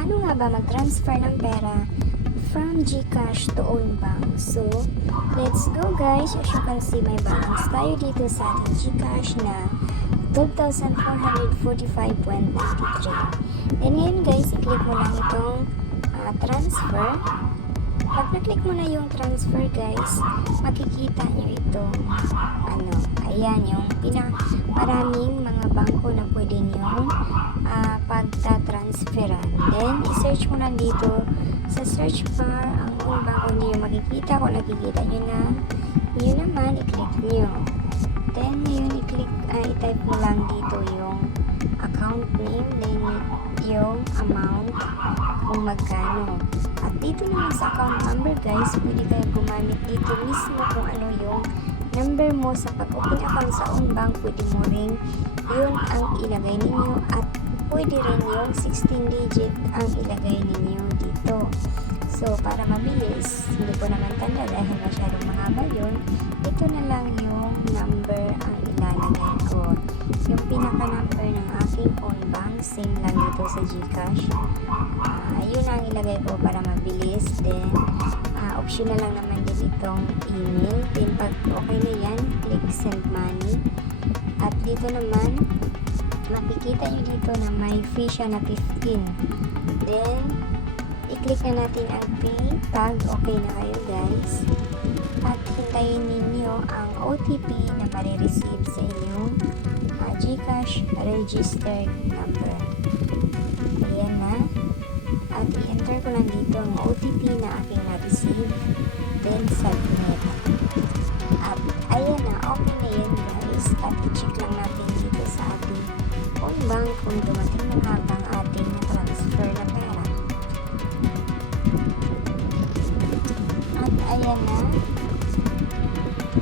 paano nga ba mag-transfer ng pera from GCash to own bank? So, let's go guys. As you can see, may balance tayo dito sa ating GCash na 12,445.93. And ngayon guys, i-click mo lang itong transfer. Pag na-click mo na yung transfer guys, makikita nyo itong ayan, yung maraming mga bangko na pwede nyo pagta-transferan. Then, i-search mo lang dito sa search bar ang kung bangko nyo makikita. Kung nakikita nyo na, yun naman, i-click nyo. Then, ngayon, i-type mo lang dito yung account name, then yung amount, kung magkano. At dito naman sa account number guys, pwede kayo gumamit dito mismo kung ano yung number mo sa pag-open account sa own bank. Pwede mo rin yun ang ilagay ninyo at pwede rin yung 16 digit ang ilagay ninyo dito. So, para mabilis, hindi ko naman tanda dahil masyadong mahaba yun, ito na lang yung number ang ilalagay ko. Yung pinaka-number ng aking own bank, same lang dito sa GCash. Yun ang ilagay ko para mabilis. Then, optional lang naman din itong email. Then, pag okay na yan, click send money. At dito naman, makikita nyo dito na may fee siya na 15. Then, i-click na natin ang pay. Pag okay na kayo guys. At hintayin ninyo ang OTP na marireceive sa inyong GCash registered number. Ayan na. At i-enter ko lang dito ang OTP na aking na-receive. Then, submit. At ayan na. Okay na yun guys. At i-check lang natin dito sa ating own bank kung dumating na nga bang ating na-transfer na pera. At ayan na.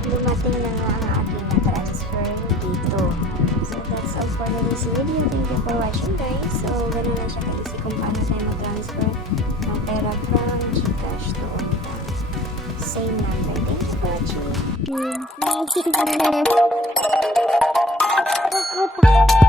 Dumating na nga ang ating na-transfer dito. So, that's all for this video. Thank you for watching guys. So, ganun lang siya kaisi kung paano tayo mag-transfer ng pera from GCash to own bank. Same number. Thank you for watching.